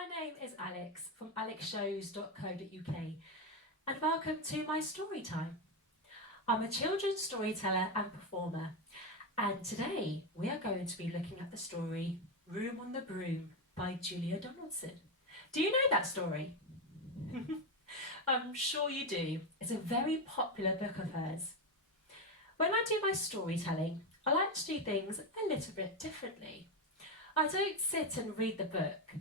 My name is Alex from alexshowsuk and welcome to my story time. I'm a children's storyteller and performer, and today we are going to be looking at the story Room on the Broom by Julia Donaldson. Do you know that story? I'm sure you do. It's a very popular book of hers. When I do my storytelling, I like to do things a little bit differently. I don't sit and read the book.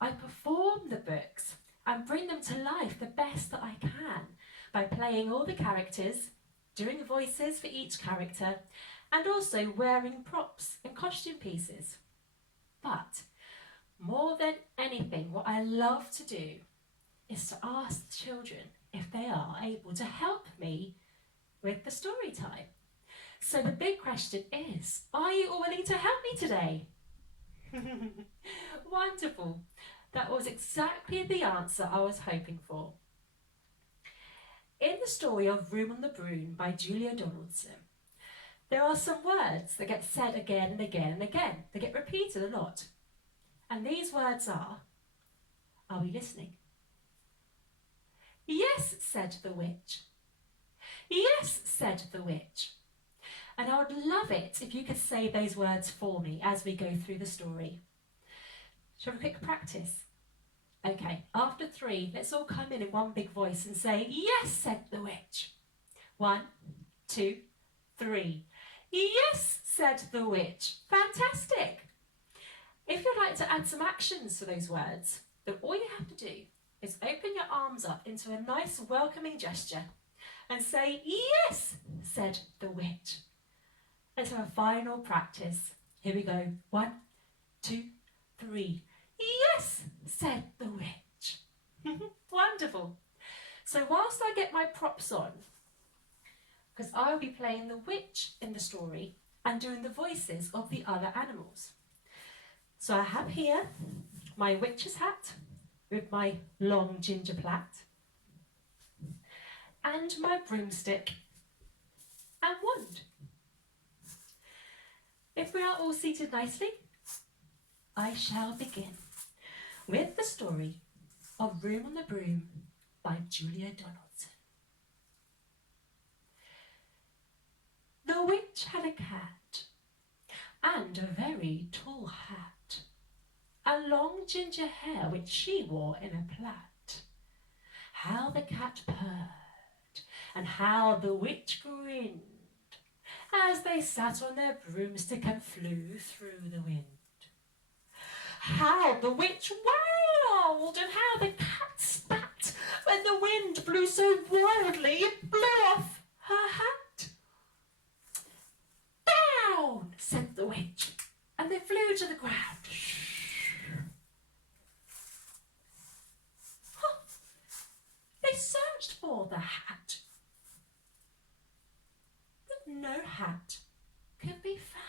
I perform the books and bring them to life the best that I can by playing all the characters, doing voices for each character, and also wearing props and costume pieces. But more than anything, what I love to do is to ask the children if they are able to help me with the story time. So the big question is, are you all willing to help me today? Wonderful. That was exactly the answer I was hoping for. In the story of Room on the Broom by Julia Donaldson, there are some words that get said again and again and again. They get repeated a lot. And these words are we listening? Yes, said the witch. Yes, said the witch. And I would love it if you could say those words for me as we go through the story. Shall we have a quick practice? Okay, after 3, let's all come in one big voice and say, yes, said the witch. 1, 2, 3. Yes, said the witch. Fantastic. If you'd like to add some actions to those words, then all you have to do is open your arms up into a nice welcoming gesture and say, yes, said the witch. Let's have a final practice. Here we go. 1, 2, 3. Yes, said the witch. Wonderful. So whilst I get my props on, because I will be playing the witch in the story and doing the voices of the other animals. So I have here my witch's hat with my long ginger plait and my broomstick and wand. If we are all seated nicely, I shall begin with the story of Room on the Broom by Julia Donaldson. The witch had a cat and a very tall hat, and long ginger hair which she wore in a plait. How the cat purred, and how the witch grinned, as they sat on their broomstick and flew through the wind. How the witch wailed, and how the cat spat when the wind blew so wildly it blew off her hat. Down, said the witch, and they flew to the ground. They searched for the hat, but no hat could be found.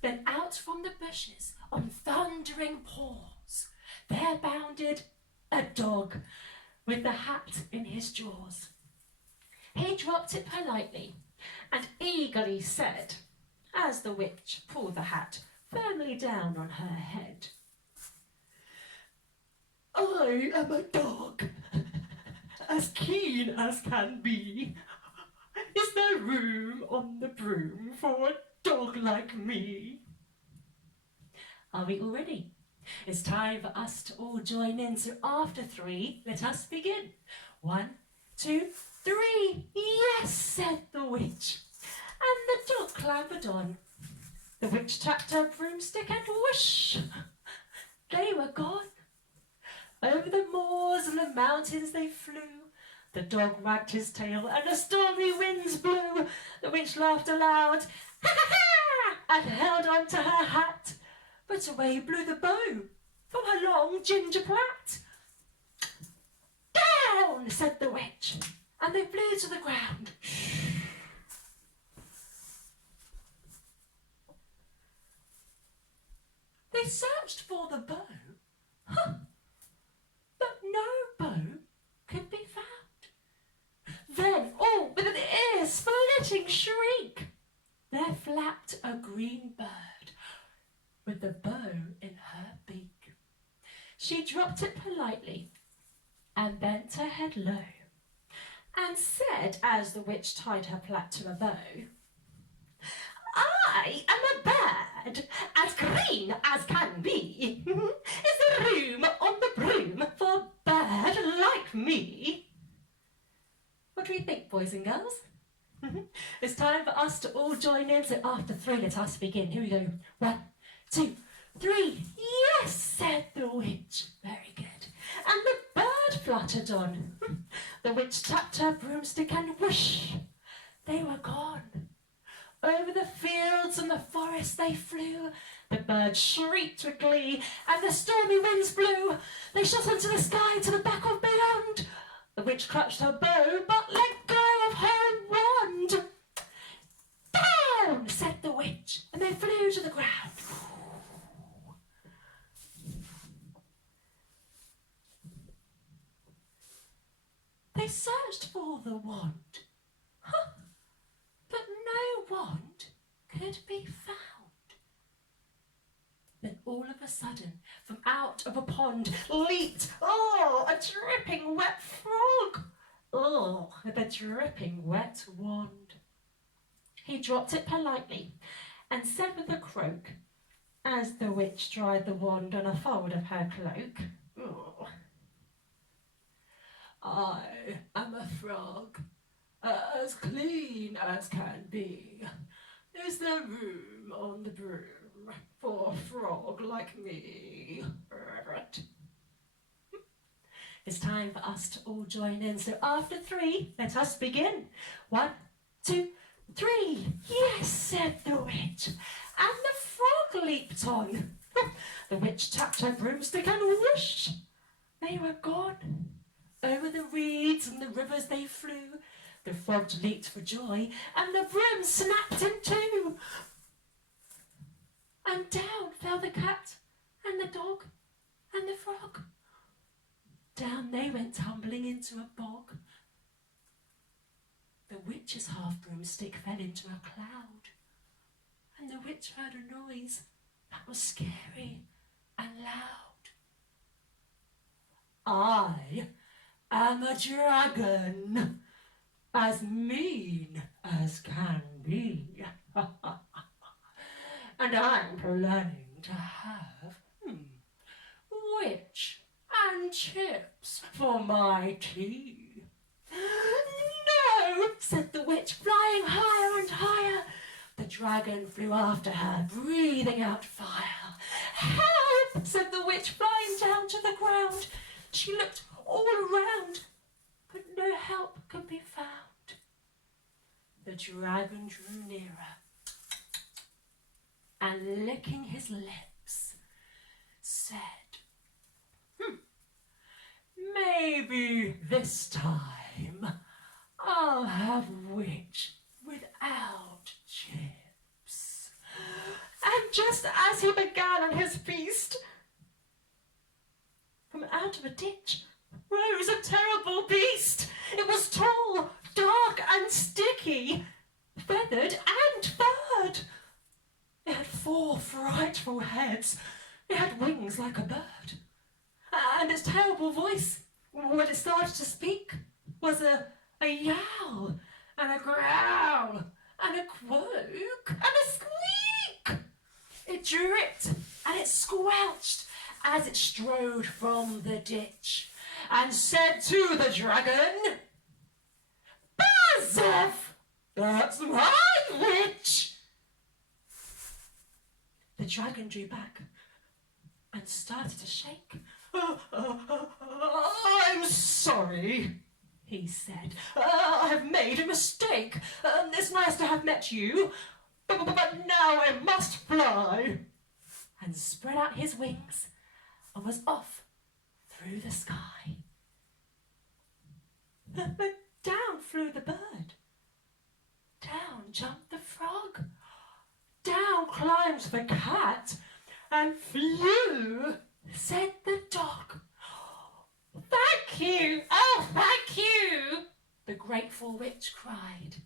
Then out from the bushes, on thundering paws, there bounded a dog with the hat in his jaws. He dropped it politely and eagerly said, as the witch pulled the hat firmly down on her head, I am a dog, as keen as can be. Is there room on the broom for a dog like me? Are we all ready? It's time for us to all join in. So after 3, let us begin. 1, 2, 3. Yes, said the witch. And the dog clambered on. The witch tapped her broomstick and whoosh! They were gone. Over the moors and the mountains they flew. The dog wagged his tail and the stormy winds blew. The witch laughed aloud, ha ha ha, and held on to her hat. But away blew the bow from her long ginger plait. Down, said the witch, and they flew to the ground. They searched for the bow, but no bow could be found. Then, all with an ear-splitting shriek, there flapped a green bird with the bow in her beak. She dropped it politely and bent her head low and said, as the witch tied her plait to a bow, I am a bird, as green as can be. Is there room on the broom for a bird like me? What do you think, boys and girls? It's time for us to all join in, so after 3, let us begin. Here we go. 1, 2, 3. Yes, said the witch. Very good. And the bird fluttered on. The witch tapped her broomstick and whoosh, they were gone. Over the fields and the forest they flew. The birds shrieked with glee, and the stormy winds blew. They shot into the sky to the back of beyond. The witch clutched her bow, but let go of her wand. Down, said the witch, and they flew to the ground. They searched for the wand, but no wand could be found. Then all of a sudden, from out of a pond leaped, a dripping wet frog. With a dripping wet wand. He dropped it politely and said with a croak, as the witch dried the wand on a fold of her cloak, I am a frog, as clean as can be. Is there room on the broom for a frog like me? It's time for us to all join in, so after 3, let us begin. 1, 2, 3. Yes, said the witch, and the frog leaped on. The witch tapped her broomstick and whoosh, they were gone. Over the reeds and the rivers they flew. The frog leaped for joy, and the broom snapped in two. And down fell the cat, and the dog, and the frog. Down they went tumbling into a bog. The witch's half broomstick fell into a cloud, and the witch heard a noise that was scary and loud. I am a dragon, as mean as can be. And I'm planning to have witch and chips for my tea. No, said the witch, flying higher and higher. The dragon flew after her, breathing out fire. Help, said the witch, flying down to the ground. She looked all around, but no help could be found. The dragon drew nearer, and licking his lips, said, maybe this time I'll have witch without chips. And just as he began on his feast, from out of a ditch rose a terrible beast. It was tall, dark and sticky, feathered and furred. It had 4 frightful heads. It had wings like a bird. And its terrible voice, when it started to speak, was a yowl and a growl and a croak and a squeak. It dripped and it squelched as it strode from the ditch, and said to the dragon, Bazef, that's my witch. The dragon drew back and started to shake. I'm sorry, he said. I have made a mistake. It's nice to have met you, but now I must fly. And spread out his wings and was off through the sky. But down flew the bird. Down jumped the frog. Down climbed the cat, and flew, said the dog. Thank you, oh thank you, the grateful witch cried.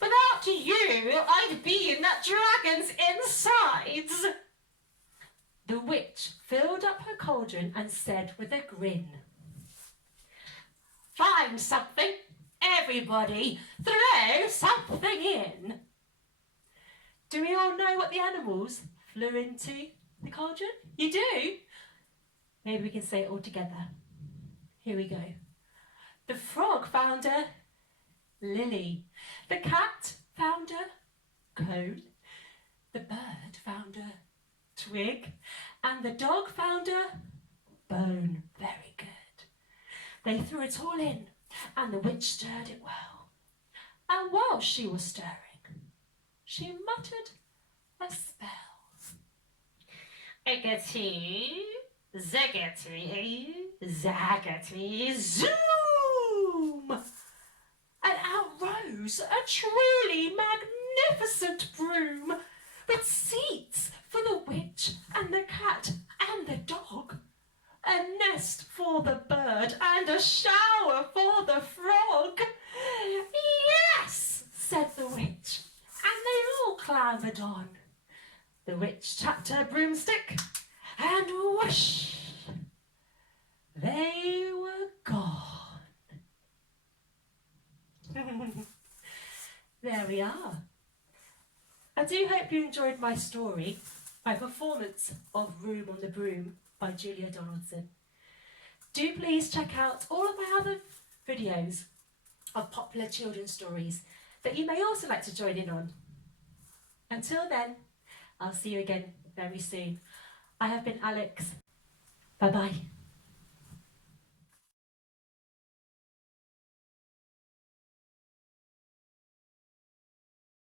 Without you, I'd be in that dragon's insides. The witch filled up her cauldron and said with a grin, "Find something, everybody, throw something in." Do we all know what the animals flew into the cauldron? You do? Maybe we can say it all together. Here we go. The frog found a lily. The cat found a cone. The bird found a twig. And the dog found a bone. Very good. They threw it all in, and the witch stirred it well. And while she was stirring, she muttered a spell. Iggity, ziggity, zaggity, zoom! And out rose a truly magnificent broom, with seats for the witch and the cat and the dog, a nest for the bird and a shower for the frog. "Yes," said the witch, and they all clambered on. The witch tapped her broomstick, and whoosh, they were gone. There we are. I do hope you enjoyed my story, my performance of Room on the Broom by Julia Donaldson. Do please check out all of my other videos of popular children's stories that you may also like to join in on. Until then, I'll see you again very soon. I have been Alex. Bye-bye.